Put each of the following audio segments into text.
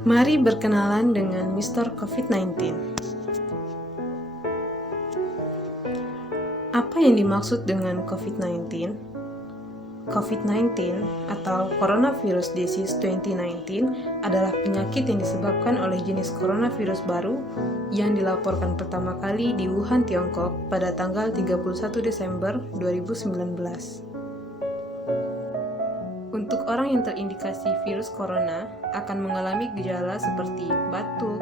Mari berkenalan dengan Mr. COVID-19. Apa yang dimaksud dengan COVID-19? COVID-19 atau Coronavirus Disease 2019 adalah penyakit yang disebabkan oleh jenis coronavirus baru yang dilaporkan pertama kali di Wuhan, Tiongkok pada tanggal 31 Desember 2019. Untuk orang yang terindikasi virus corona akan mengalami gejala seperti batuk,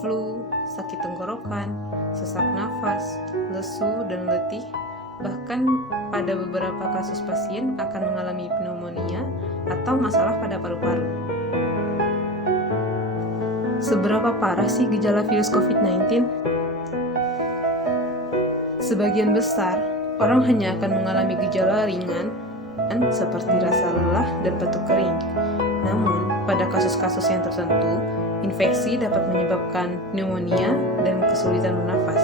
flu, sakit tenggorokan, sesak nafas, lesu, dan letih. Bahkan pada beberapa kasus pasien akan mengalami pneumonia atau masalah pada paru-paru. Seberapa parah sih gejala virus COVID-19? Sebagian besar orang hanya akan mengalami gejala ringan seperti rasa lelah dan batuk kering. Namun, pada kasus-kasus yang tertentu, infeksi dapat menyebabkan pneumonia dan kesulitan bernafas.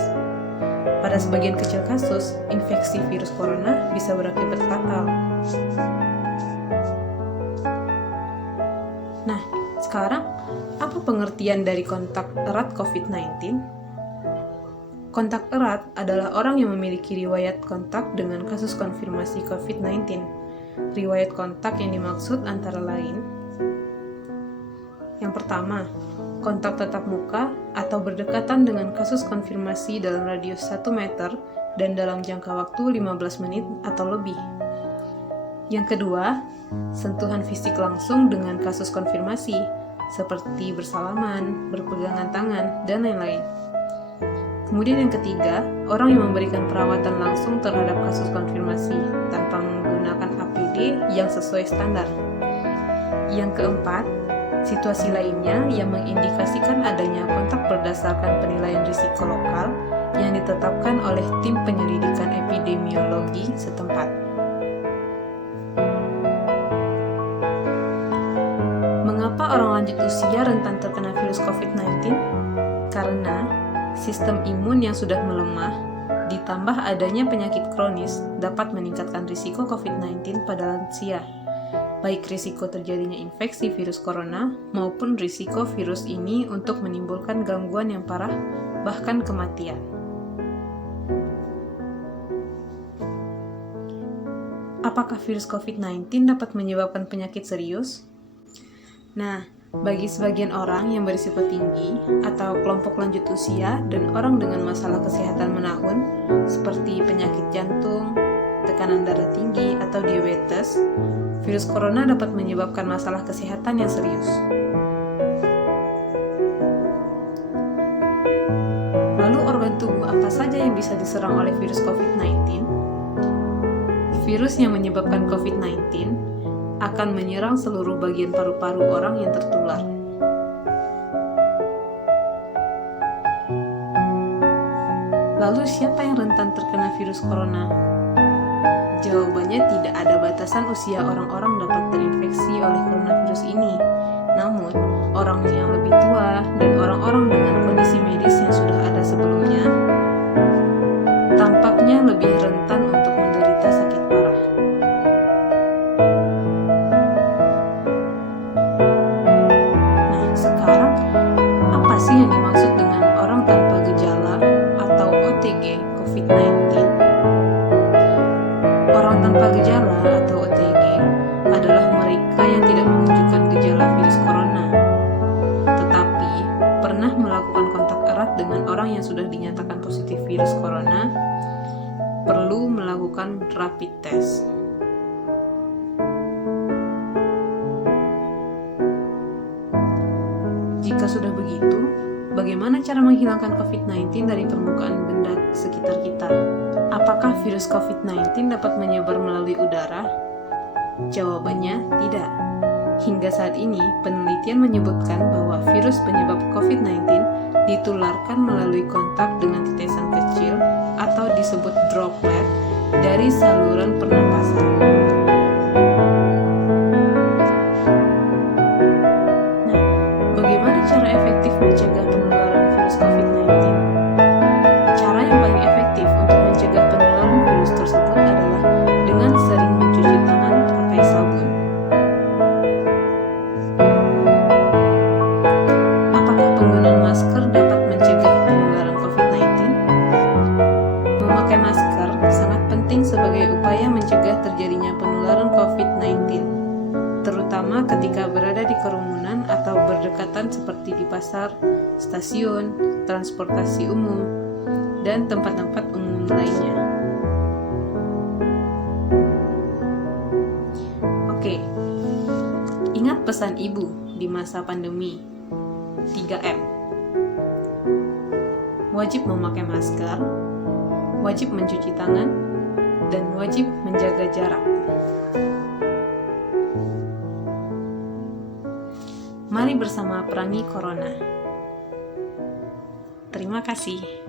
Pada sebagian kecil kasus, infeksi virus corona bisa berakibat fatal. Nah, sekarang apa pengertian dari kontak erat COVID-19? Kontak erat adalah orang yang memiliki riwayat kontak dengan kasus konfirmasi COVID-19. Riwayat kontak yang dimaksud antara lain: yang pertama, kontak tatap muka atau berdekatan dengan kasus konfirmasi dalam radius 1 meter dan dalam jangka waktu 15 menit atau lebih. Yang kedua, sentuhan fisik langsung dengan kasus konfirmasi, seperti bersalaman, berpegangan tangan, dan lain-lain. Kemudian yang ketiga, orang yang memberikan perawatan langsung terhadap kasus konfirmasi tanpa menggunakan APD yang sesuai standar. Yang keempat, situasi lainnya yang mengindikasikan adanya kontak berdasarkan penilaian risiko lokal yang ditetapkan oleh tim penyelidikan epidemiologi setempat. Mengapa orang lanjut usia rentan terkena virus COVID-19? Karena sistem imun yang sudah melemah, ditambah adanya penyakit kronis dapat meningkatkan risiko COVID-19 pada lansia, baik risiko terjadinya infeksi virus corona maupun risiko virus ini untuk menimbulkan gangguan yang parah, bahkan kematian. Apakah virus COVID-19 dapat menyebabkan penyakit serius? Nah, bagi sebagian orang yang berisiko tinggi atau kelompok lanjut usia dan orang dengan masalah kesehatan menahun seperti penyakit jantung, tekanan darah tinggi, atau diabetes, virus corona dapat menyebabkan masalah kesehatan yang serius. Lalu organ tubuh apa saja yang bisa diserang oleh virus COVID-19? Virus yang menyebabkan COVID-19 akan menyerang seluruh bagian paru-paru orang yang tertular. Lalu siapa yang rentan terkena virus corona? Jawabannya tidak ada batasan usia orang-orang dapat terinfeksi oleh coronavirus ini. Namun, orang yang lebih tua dan orang-orang dengan kondisi medis yang sudah ada sebelumnya tampaknya lebih rentan untuk menderita sakit parah. Nah, sekarang apa sih yang dimaksud dengan orang tanpa gejala atau OTG COVID-19? Orang tanpa gejala atau OTG adalah mereka yang tidak menunjukkan gejala virus corona, tetapi pernah melakukan kontak erat dengan orang yang sudah dinyatakan positif virus corona, perlu melakukan rapid test. Jika sudah begitu, bagaimana cara menghilangkan COVID-19 dari permukaan benda sekitar kita? Apakah virus COVID-19 dapat menyebar melalui udara? Jawabannya tidak. Hingga saat ini, penelitian menyebutkan bahwa virus penyebab COVID-19 ditularkan melalui kontak dengan tetesan kecil atau disebut droplet dari saluran pernapasan. Nah, bagaimana cara efektif mencegah penularan virus COVID-19? Cara yang paling efektif untuk mencegah penularan virus tersebut adalah dengan sering mencuci tangan pakai sabun. sebagai upaya mencegah terjadinya penularan COVID-19, terutama ketika berada di kerumunan atau berdekatan seperti di pasar, stasiun, transportasi umum, dan tempat-tempat umum lainnya. Oke, ingat pesan ibu di masa pandemi, 3M. Wajib memakai masker, wajib mencuci tangan, dan wajib menjaga jarak. Mari bersama perangi corona. Terima kasih.